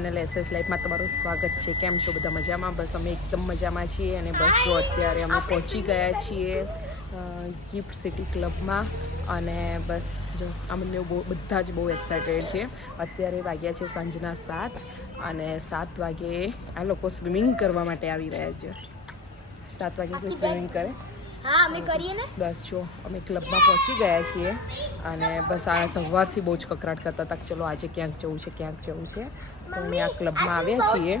Channel SS લાઈફમાં તમારું સ્વાગત છે. કેમ છો બધા? મજામાં? બસ અમે એકદમ મજામાં છીએ. અને બસ જો અત્યારે અમે પહોંચી ગયા છીએ ગિફ્ટ સિટી ક્લબમાં. અને બસ જો અમને બધા જ બહુ એક્સાઇટેડ છે. અત્યારે વાગ્યા છે સાંજના 7 અને 7 વાગે આ લોકો સ્વિમિંગ કરવા માટે આવી રહ્યા છે. 7 વાગે કોઈ સ્વિમિંગ કરે? હા, અમે કરીએ ને. બસ જો અમે ક્લબમાં પહોંચી ગયા છીએ અને બસ આ સવારથી બહુ જ કકરાટ કરતા હતા ચલો આજે ક્યાંક જવું છે ક્યાંક જવું છે. તો અહીંયા ક્લબમાં આવ્યા છીએ.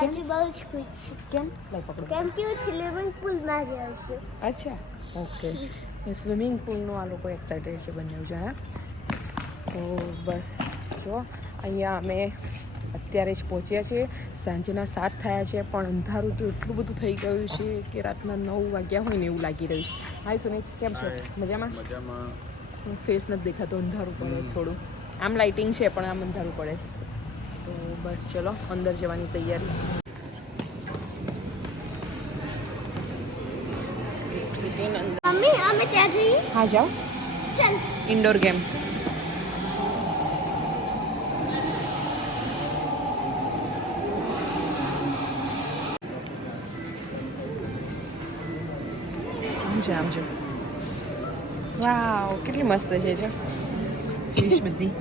આજે બહુ જ ખુશ છું. કેમ? લઈ પકડો. કેમ કે હું સ્વિમિંગ પુલમાં જઉં છું. અચ્છા, ઓકે. એ સ્વિમિંગ પુલનું આ લોકો એક્સાઇટેડ છે બંને જણા. તો બસ જો અહીંયા અમે અત્યારે જ પહોંચ્યા છીએ. સાંજના 7 થયા છે પણ અંધારું તો એટલું બધું થઈ ગયું છે કે રાતના 9 વાગ્યા હોય ને એવું લાગી રહ્યું છે. હાય સુનિત, કેમ છો? મજામાં? ફેસ નથી દેખાતો, અંધારું પડે થોડું. આમ લાઇટિંગ છે પણ આમ અંધારું પડે છે. તો બસ ચલો અંદર જવાની તૈયારી. મમ્મી અમે ત્યાં જઈએ. હા જાઓ. ચાલ. Indoor game. આમ જો વાવ કેટલી મસ્ત છે જો ફિશ બધી.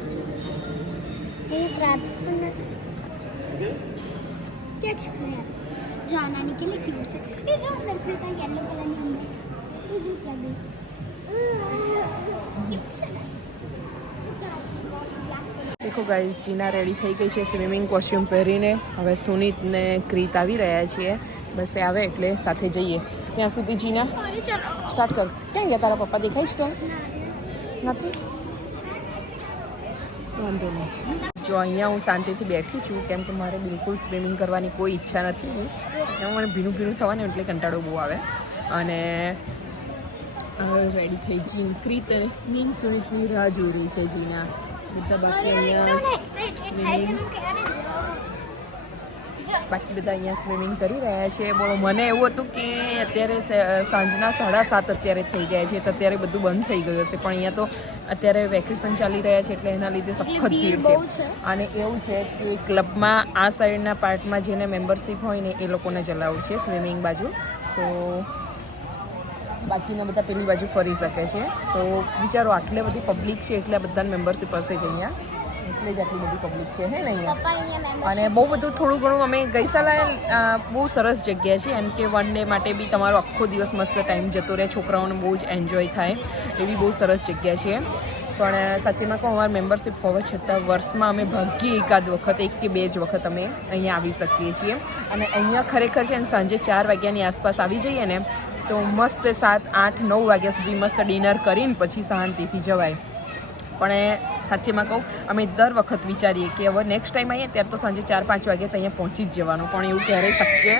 એ ક્રેબ્સ પણ નથી. કે છે જાનાની કેટલી ક્યુટ છે. એ જો લખતા યેલો કલરની અંદર એ જો લાગે ક્યુટ છે ને. દેખો ગાઈઝ, જીના રેડી થઈ ગઈ છે સ્વિમિંગ કોસ્ટ્યુમ પહેરીને. હવે સુનિત ને ક્રીત આવી રહ્યા છીએ. બસ એ આવે એટલે સાથે જઈએ. ત્યાં સુધી જીના સ્ટાર્ટ કર. ક્યાં ગયા તારા પપ્પા? દેખાય છે ક્યાં? નથી વાંધો નહીં. જો અહીંયા હું શાંતિથી બેઠી છું કેમ કે મારે બિલકુલ સ્વિમિંગ કરવાની કોઈ ઈચ્છા નથી. મને ભીનું ભીનું થવાનું એટલે કંટાળો બહુ આવે. અને હવે રેડી થઈ જીન ક્રીત મીન સુનિતની રાહ જોઈ રહી છે જીના. બધા બાકી બધા અહીંયા સ્વિમિંગ કરી રહ્યા છે. બોલો, મને એવું હતું કે અત્યારે સાંજના 7:30 અત્યારે થઈ ગયા છે તો અત્યારે બધું બંધ થઈ ગયું હશે. પણ અહીંયા તો અત્યારે વેકેશન ચાલી રહ્યા છે એટલે એના લીધે સખત ભીડ છે. અને એવું છે કે ક્લબમાં આ સાઈડના પાર્ટમાં જેને મેમ્બરશીપ હોય ને એ લોકોને જ અલાઉડ છે સ્વિમિંગ બાજુ. તો બાકીના બધા પેલી બાજુ ફરી શકે છે. તો વિચારો આટલી બધી પબ્લિક છે એટલે આ બધાને મેમ્બરશીપ હશે જ અહીંયા. એટલે જ આટલી બધી પબ્લિક છે હે ને અહીંયા. અને બહુ બધું થોડું ઘણું અમે ગઈ સાલે બહુ સરસ જગ્યા છે એમ કે 1 ડે માટે બી તમારો આખો દિવસ મસ્ત ટાઈમ જતો રહે. છોકરાઓને બહુ જ એન્જોય થાય એવી બહુ સરસ જગ્યા છે. પણ સાચીમાં કહું, અમારી મેમ્બરશીપ હોવા છતાં વર્ષમાં અમે ભાગ્યે એકાદ વખત 1 કે 2 જ વખત અમે અહીંયા આવી શકીએ છીએ. અને અહીંયા ખરેખર છે ને સાંજે 4 વાગ્યાની આસપાસ આવી જઈએ ને તો મસ્ત 7, 8, 9 વાગ્યા સુધી મસ્ત ડિનર કરીને પછી શાંતિથી જવાય. પણ સાચીમાં કહું, અમે દર વખત વિચારીએ કે હવે નેક્સ્ટ ટાઈમ આવીએ ત્યારે તો સાંજે 4, 5 વાગે તો અહીંયા પહોંચી જ જવાનું. પણ એવું ક્યારેય શક્ય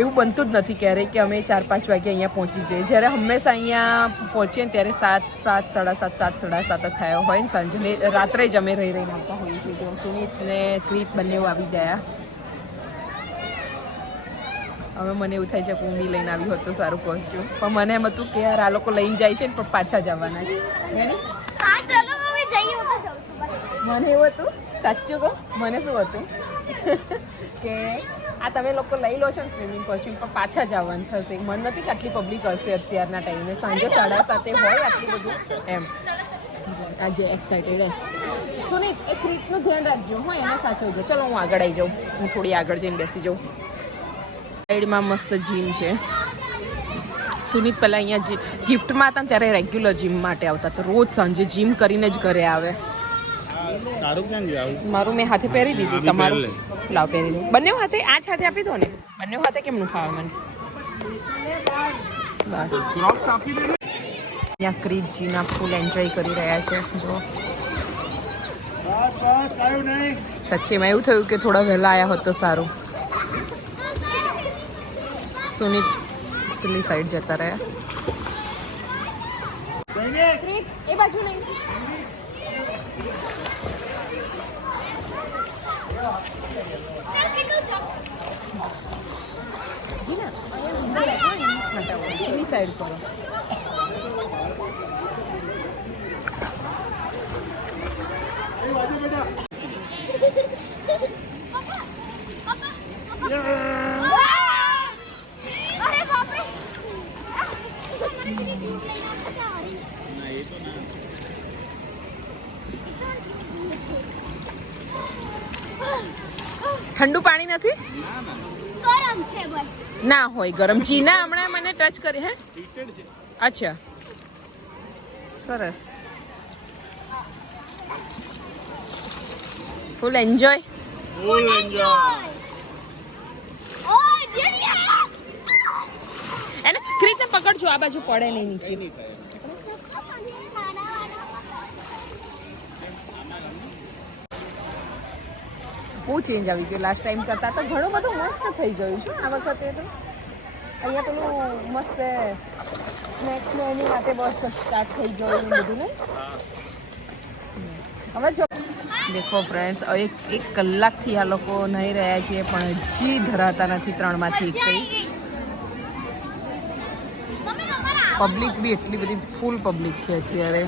એવું બનતું જ નથી ક્યારેય કે અમે 4, 5 વાગે અહીંયા પહોંચી જઈએ. જ્યારે હંમેશા અહીંયા પહોંચીએ ને ત્યારે 7, 7:30, 7:30 જ થયો હોય ને સાંજે. રાત્રે જ અમે રહીને આવતા હોઈએ છીએ. તો સુનિત ને ક્રીત બંને આવી ગયા. હવે મને એવું થાય છે કે હું બી લઈને આવી હોત તો સારું કોસ્ટ્યુમ. પણ મને એમ હતું કે યાર આ લોકો લઈને જાય છે ને પણ પાછા જવાના છે. હા ચલો હવે જઈએ. હું તો જાઉં છું. મને એવું હતું, સાચું કહું, મને શું હતું કે આ તમે લોકો લઈ લો છો ને સ્વિમિંગ કોસ્ટ્યુમ પણ પાછા જવાનું થશે. મને નથી કે આટલી પબ્લિક હશે અત્યારના ટાઈમે. સાંજે 7:30 હોય આટલું બધું એમ. આજે એક્સાઇટેડ હે. સુનિત, એ ક્રીતનું ધ્યાન રાખજો હા, એને સાચવજો. ચલો હું આગળ આવી જાઉં. હું થોડી આગળ જઈને બેસી જાઉં. સાઈડમાં મસ્ત જીમ છે. સુનિત પહેલાં અહીંયા ગિફ્ટમાં હતા ને ત્યારે રેગ્યુલર જીમ માટે આવતા. તો રોજ સાંજે જીમ કરીને જ ઘરે આવે. મારું મેં હાથે પહેરી દીધું. તમારું લાવ પહેરી દઉં. બંને હાથે આ જ હાથે આપી દો ને. બંને હાથે કેમનું ફાવે મને? બસ અહીંયા ક્રીતજીના ફૂલ એન્જોય કરી રહ્યા છે. જો સાચીમાં એવું થયું કે થોડા વહેલા આવ્યા હોત તો સારું. સુનિત પેલી સાઈડ જતા રહ્યા. એ બાજુ નહીં. જી ના પેલી સાઈડ કરો. અરે બાપ રે મને કેવી ભૂખ લાગી છે ઓરેન્જ ના એ તો ના ઠંડુ પાણી નથી ના ના ગરમ છે ભાઈ ના હોય ગરમ જીના હમણાં મને ટચ કરી હે હીટેડ છે અચ્છા સરસ ફૂલ એન્જોય ફૂલ એન્જોય ઓય જેરિયા એને ક્રીતને પકડજો આ બાજુ પડે નહીં નીચે નહીં થાય બહુ ચેન્જ આવી ગયો લાસ્ટ ટાઈમ કરતા તો ઘણું બધું મસ્ત થઈ ગયું છે આ વખતે તો અહીંયા પેલું મસ્ત સ્નેક્સ ને એની માટે બસ સ્ટાર્ટ થઈ ગયું બધું ને હવે જો દેખો ફ્રેન્ડ્સ એક કલાકથી આ લોકો નહીં રહ્યા છીએ પણ હજી ધરાતા નથી 3 માંથી એક કઈ મમ્મી તમારા પબ્લિક બી એટલી બધી ફૂલ પબ્લિક છે અત્યારે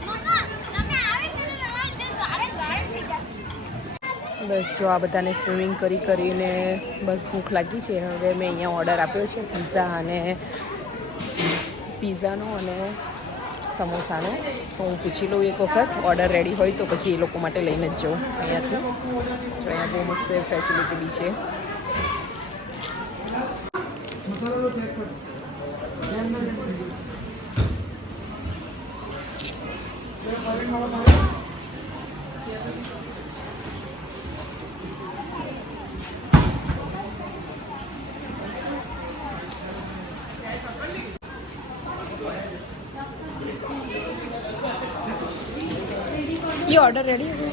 મમ્મા તમે આવે કે તમારે દિલ ગાર્ડન થઈ જાય બસ જો આ બધાને સ્વિમિંગ કરીને બસ ભૂખ લાગી છે હવે મેં અહીંયા ઓર્ડર આપ્યો છે પિઝાનો અને સમોસાનો તો હું પૂછી લઉં એક વખત ઓર્ડર રેડી હોય તો પછી એ લોકો માટે લઈને જ જાઉં અહીંયાથી તો અહીંયા બહુ મસ્ત ફેસિલિટી બી છે ये ऑर्डर रेडी है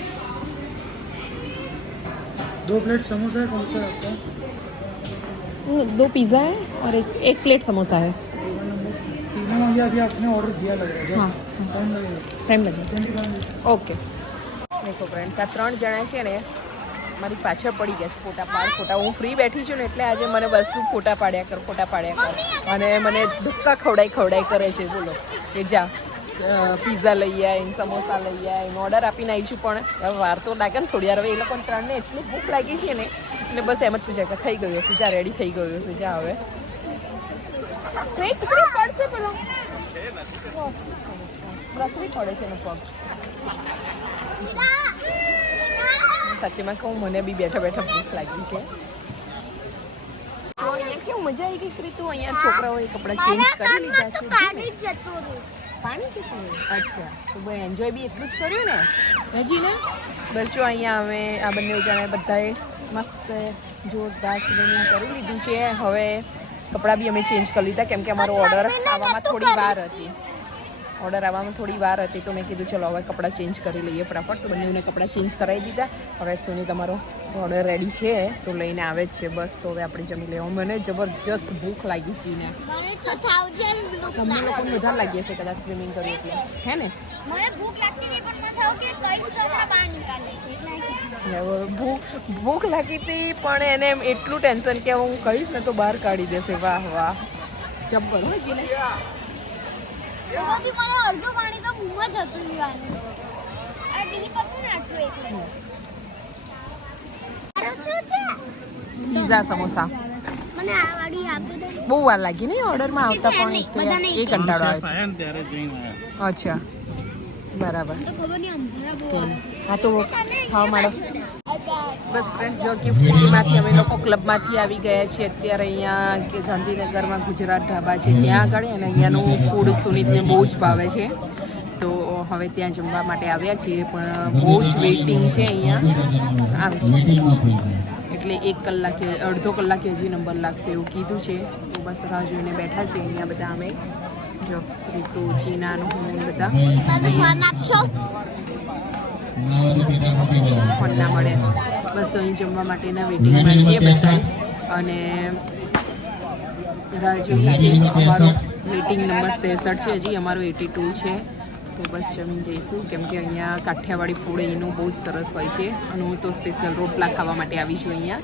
2 प्लेट समोसा है कौन सा है आपका 2 पिज़्ज़ा है और एक प्लेट समोसा है तीनों में अभी आपने ऑर्डर दिया लग रहा है हाँ टाइम टाइम लगेगा लगे 25 मिनट ઓકે દેખો ફ્રેન્ડ્સ આ 3 જણા છે ને મારી પાછળ પડી ગયા છે ફોટા હું ફ્રી બેઠી છું ને એટલે આજે મને વસ્તુ ફોટા પાડ્યા કર અને મને ધક્કા ખવડાઈ કરે છે બોલો કે જા પિઝા લઈ આવીને સમોસા લઈ આવીને ઓર્ડર આપીને આવી છું પણ હવે વાર તો લાગે ને થોડી વાર હવે એ લોકોને 3ને એટલી ભૂખ લાગી છે ને એટલે બસ એમ જ પૂછે કે થઈ ગયું હશે જા રેડી થઈ ગયું હશે જા હવે પડશે પેલો રસરી પડે છે એનો પગ સાચીમાં કહું મને બી બેઠા ભૂખ લાગી છે તો અહીંયા કેવું મજા આવી ગઈ કરી તું અહીંયા છોકરાઓએ કપડાં ચેન્જ કરી લીધા છે પાણી જતું રહ્યું પાણી કેટલું અચ્છા તો ભાઈ એન્જોય બી એટલું જ કર્યું ને હજી ને બસ જો અહીંયા અમે આ બંને જણા બધાએ મસ્ત જોરદાર સ્વિમિંગ કરી લીધું છે હવે કપડાં બી અમે ચેન્જ કરી લીધા કેમ કે અમારો ઓર્ડર આવવામાં થોડી વાર હતી તો મેં કીધું ચલો હવે કપડાં ચેન્જ કરી લઈએ ફટાફટ તો બંનેને કપડાં ચેન્જ કરાવી દીધા હવે સોની તમારો ઓર્ડર રેડી છે તો લઈને આવે જ છે બસ તો હવે આપણે જમી લેવું મને જબરજસ્ત ભૂખ લાગી છે ને મને તો 1000 તમને લોકોને વધારે લાગી હશે કદાચ સ્વિમિંગ કર્યું એટલે હે ને મને ભૂખ લાગતી હતી પણ મને થયું કે કઈશ તો હમણાં બહાર નીકાળે છે એટલે ભૂખ લાગી હતી પણ એને એમ એટલું ટેન્શન કે હું કહીશ ને તો બહાર કાઢી દેશે વાહ વાહ જબ્બર હો જીને એમાંથી મને અડધું પાણી તો મોંમાં જતું રહ્યું આ ડીપ હતું ને આટલું એટલે પિઝા સમોસા મને આ વાડી આપી દે બહુ વાર લાગી ને ઓર્ડરમાં આવતા પણ એ કંટાળો આવે આયા ને ત્યારે જઈને આયા અચ્છા બરાબર તો ખબર નહીં અંધારા બહુ હા તો ખાવા માંડો બસ ફ્રેન્ડ્સ જો ગિફ્ટ સિટીમાંથી અમે લોકો ક્લબમાંથી આવી ગયા છીએ અત્યારે અહીંયા કે ગાંધીનગરમાં ગુજરાત ઢાબા છે ત્યાં આગળ અને અહીંયાનું ફૂડ સુનિતને બહુ જ ભાવે છે તો હવે ત્યાં જમવા માટે આવ્યા છીએ પણ બહુ જ વેઇટિંગ છે અહીંયા આવે છે એટલે 1 કલાકે અડધો કલાકે હજી નંબર લાગશે એવું કીધું છે તો બસ રાહ જોઈને બેઠા છે અહીંયા બધા અમે જો રીતુ ચીનાનું હું બધા ફોન આપશો ફોન ના મળે બસ તો અહીં જમવા માટેના વેઇટિંગમાં છીએ બધા અને રાહ જોઈએ છીએ અમારો વેઇટિંગ નંબર 63 છે હજી અમારો 82 છે તો બસ જમીન જઈશું કેમ કે અહીંયા કાઠિયાવાડી ફૂડ એનું બહુ જ સરસ હોય છે અને હું તો સ્પેશિયલ રોટલા ખાવા માટે આવી છું અહીંયા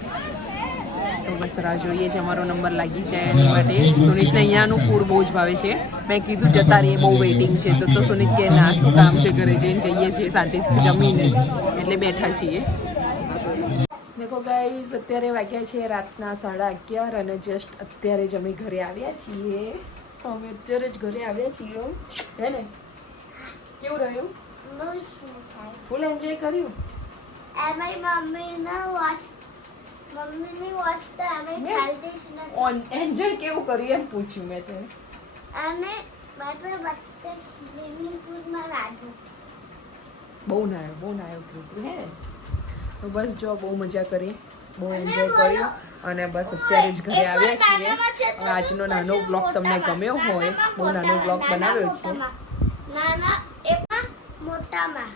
તો બસ રાહ જોઈએ છે અમારો નંબર લાગી જાય એની માટે સુનિતને અહીંયાનું ફૂડ બહુ જ ભાવે છે મેં કીધું જતા રહીએ બહુ વેઇટિંગ છે તો સુનિત કે ના શું કામ છે ઘરે જઈને જઈએ છીએ શાંતિથી જમીને જ એટલે બેઠા છીએ દેખો ગાઈઝ અત્યારે વાગ્યા છે રાતના 11:30 અને જસ્ટ અત્યારે જ અમે ઘરે આવ્યા છીએ. અમે અત્યારે જ ઘરે આવ્યા છીએ હે ને. કેવું રહ્યું? ફૂલ એન્જોય કર્યું? મમ્મીની વોચ તો અમે ચાલતી જ નથી. ઓન એન્જોય કેવું કર્યું એમ પૂછ્યું મેં તને. અને મતલબ બસ સ્વિમિંગ પૂલમાં રાધું. બહુ નાયો કીધું હે ને. તો બસ જો બહુ મજા કરી, બહુ એન્જોય કર્યું અને બસ અત્યારે જ ઘરે આવ્યા છીએ. હવે આજનો નાનો બ્લોગ તમને ગમ્યો હોય, બહુ નાનો બ્લોગ બનાવ્યો છે. નાના એમાં મોટામાં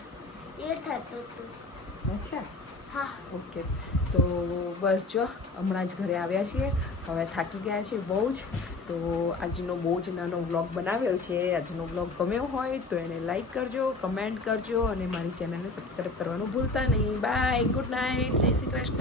એ થતું હતું. અચ્છા હા. ઓકે, તો બસ જો હમણાં જ ઘરે આવ્યા છીએ. હવે થાકી ગયા છે બહુ જ. તો આજનો બહુ જ નાનો વ્લોગ બનાવ્યો છે. આજનો વ્લોગ ગમ્યો હોય તો એને લાઈક કરજો, કમેન્ટ કરજો અને મારી ચેનલને સબસ્ક્રાઈબ કરવાનું ભૂલતા નહીં. બાય, ગુડ નાઇટ, જય શ્રી કૃષ્ણ.